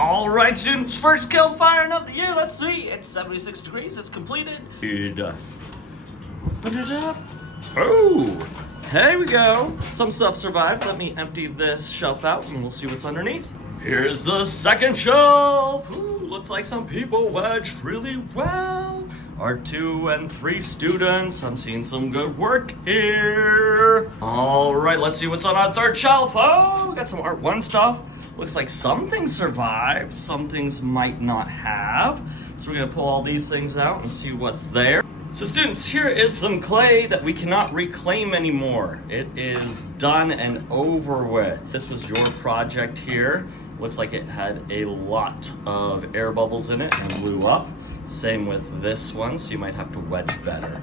All right, students, first kiln firing of the year. Let's see. It's 76 degrees. It's completed. Open it up. Oh, here we go. Some stuff survived. Let me empty this shelf out and we'll see what's underneath. Here's the second shelf. Ooh, looks like some people wedged really well. Our 2 and 3 students. I'm seeing some good work here. All right, let's see what's on our third shelf. Oh, we got some Art 1 stuff. Looks like some things survived, some things might not have. So we're gonna pull all these things out and see what's there. So students, here is some clay that we cannot reclaim anymore. It is done and over with. This was your project here. Looks like it had a lot of air bubbles in it and blew up. Same with this one, so you might have to wedge better.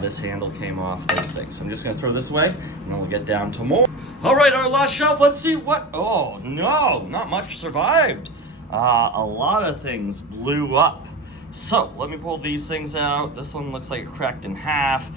This handle came off, those things. So I'm just gonna throw this away and then we'll get down to more. All right, our last shelf, let's see what, oh no, not much survived. A lot of things blew up. So let me pull these things out. This one looks like it cracked in half.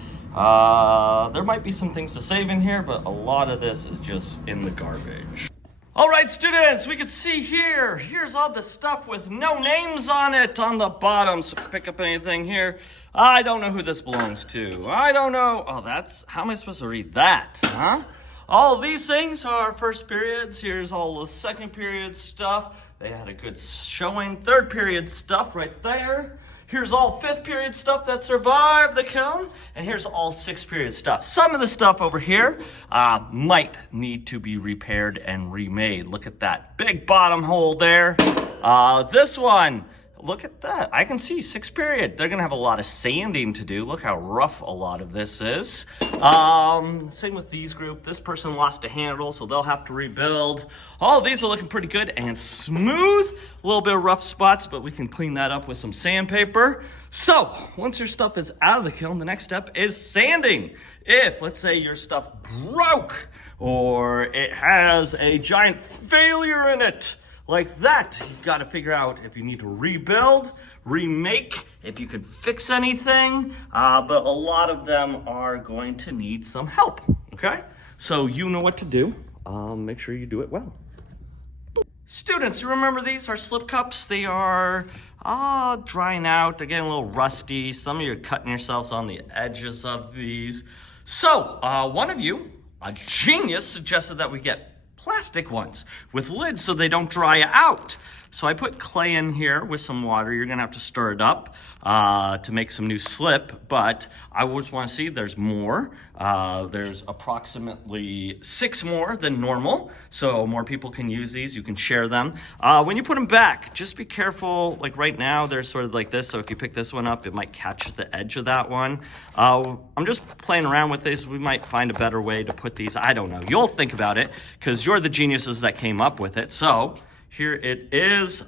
There might be some things to save in here, but a lot of this is just in the garbage. All right, students, we can see here. Here's all the stuff with no names on it on the bottom. So if you pick up anything here, I don't know who this belongs to. I don't know. Oh, how am I supposed to read that, huh? All of these things are first periods. Here's all the second period stuff. They had a good showing. Third period stuff right there. Here's all 5th period stuff that survived the kiln. And here's all 6th period stuff. Some of the stuff over here might need to be repaired and remade. Look at that big bottom hole there. This one, look at that. I can see 6th period. They're gonna have a lot of sanding to do. Look how rough a lot of this is. Same with these group. This person lost a handle, so they'll have to rebuild. All of these are looking pretty good and smooth. A little bit of rough spots, but we can clean that up with some sandpaper. So once your stuff is out of the kiln, the next step is sanding. If, let's say, your stuff broke or it has a giant failure in it, like that, you've got to figure out if you need to rebuild, remake, if you can fix anything, but a lot of them are going to need some help, okay? So you know what to do. Make sure you do it well. Students, you remember these are slip cups? They are drying out. They're getting a little rusty. Some of you are cutting yourselves on the edges of these. So one of you, a genius, suggested that we get plastic ones with lids so they don't dry out. So I put clay in here with some water. You're gonna have to stir it up to make some new slip, but I always wanna see there's more. There's approximately 6 more than normal, so more people can use these, you can share them. When you put them back, just be careful, like right now, they're sort of like this, so if you pick this one up, it might catch the edge of that one. I'm just playing around with this. We might find a better way to put these, I don't know. You'll think about it, because you're the geniuses that came up with it. So here it is.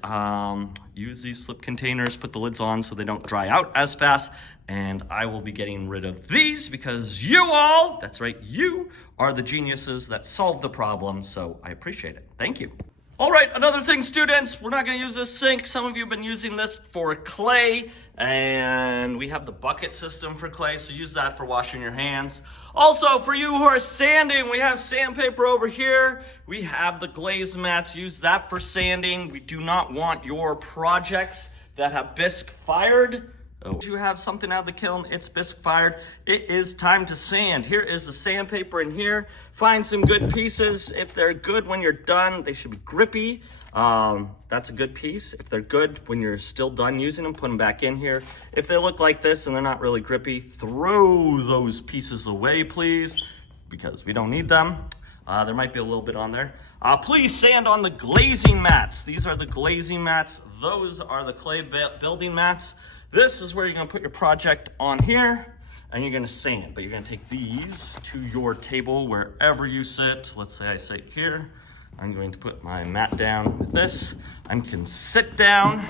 Use these slip containers, put the lids on so they don't dry out as fast. And I will be getting rid of these because you all, that's right, you are the geniuses that solved the problem. So I appreciate it. Thank you. All right, another thing, students, we're not gonna use this sink. Some of you have been using this for clay, and we have the bucket system for clay, so use that for washing your hands. Also, for you who are sanding, we have sandpaper over here. We have the glaze mats, use that for sanding. We do not want your projects that have bisque fired. Oh. You have something out of the kiln, it's bisque fired. It is time to sand. Here is the sandpaper in here. Find some good pieces. If they're good when you're done, they should be grippy. That's a good piece. If they're good when you're still done using them, put them back in here. If they look like this and they're not really grippy, throw those pieces away, please, because we don't need them. There might be a little bit on there. Please sand on the glazing mats. These are the glazing mats. Those are the clay building mats. This is where you're gonna put your project on here and you're gonna sand, but you're gonna take these to your table wherever you sit. Let's say I sit here. I'm going to put my mat down with this. I can sit down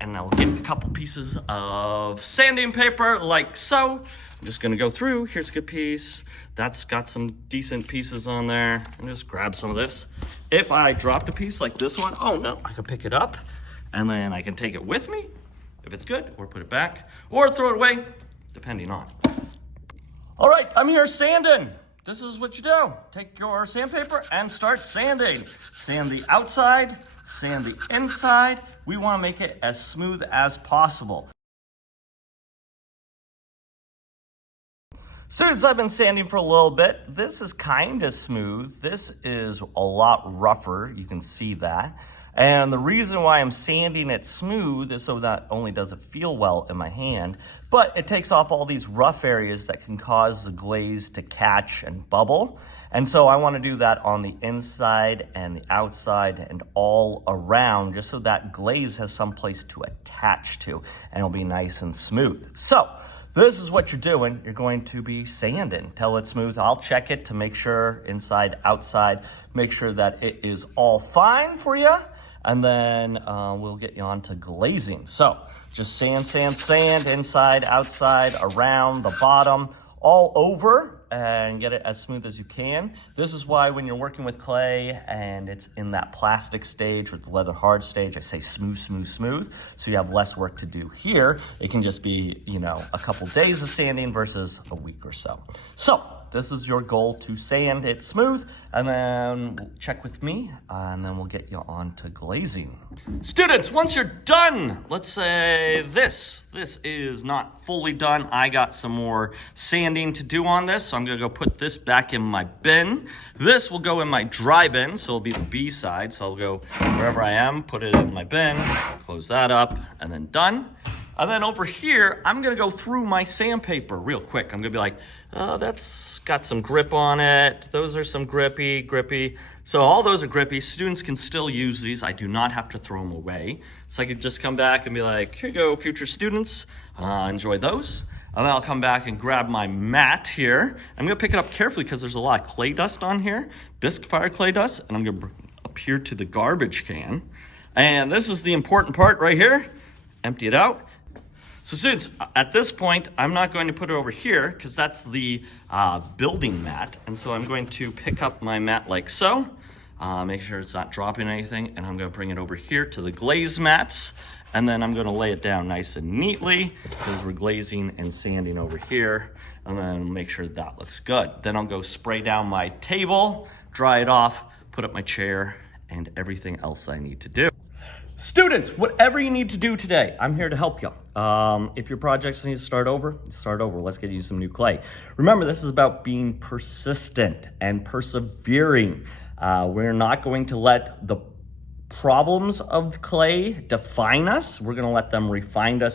and I'll get a couple pieces of sanding paper like so. I'm just gonna go through. Here's a good piece. That's got some decent pieces on there. And just grab some of this. If I dropped a piece like this one, oh no, I can pick it up and then I can take it with me if it's good, or put it back, or throw it away, depending on. All right, I'm here sanding. This is what you do. Take your sandpaper and start sanding. Sand the outside, sand the inside. We want to make it as smooth as possible. Students, I've been sanding for a little bit. This is kind of smooth. This is a lot rougher. You can see that. And the reason why I'm sanding it smooth is so not only does it feel well in my hand, but it takes off all these rough areas that can cause the glaze to catch and bubble. And so I want to do that on the inside and the outside and all around, just so that glaze has some place to attach to and it'll be nice and smooth. So this is what you're doing. You're going to be sanding till it's smooth. I'll check it to make sure inside, outside, make sure that it is all fine for you. And then we'll get you on to glazing. So just sand, sand, sand, inside, outside, around, the bottom, all over, and get it as smooth as you can. This is why when you're working with clay and it's in that plastic stage or the leather hard stage, I say smooth, smooth, smooth, so you have less work to do here. It can just be, you know, a couple days of sanding versus a week or so. So this is your goal, to sand it smooth, and then check with me, and then we'll get you on to glazing. Students, once you're done, let's say this is not fully done. I got some more sanding to do on this, so I'm gonna go put this back in my bin. This will go in my dry bin, so it'll be the B side. So I'll go wherever I am, put it in my bin, close that up, and then done. And then over here, I'm gonna go through my sandpaper real quick. I'm gonna be like, oh, that's got some grip on it. Those are some grippy. So all those are grippy. Students can still use these. I do not have to throw them away. So I could just come back and be like, here you go, future students, enjoy those. And then I'll come back and grab my mat here. I'm gonna pick it up carefully because there's a lot of clay dust on here, bisque fire clay dust, and I'm gonna bring it up here to the garbage can. And this is the important part right here. Empty it out. So students, at this point, I'm not going to put it over here because that's the building mat. And so I'm going to pick up my mat like so, make sure it's not dropping anything, and I'm gonna bring it over here to the glaze mats, and then I'm gonna lay it down nice and neatly because we're glazing and sanding over here, and then make sure that looks good. Then I'll go spray down my table, dry it off, put up my chair, and everything else I need to do. Students, whatever you need to do today, I'm here to help you. If your projects need to start over, Let's get you some new clay. Remember, this is about being persistent and persevering. We're not going to let the problems of clay define us. We're going to let them refine us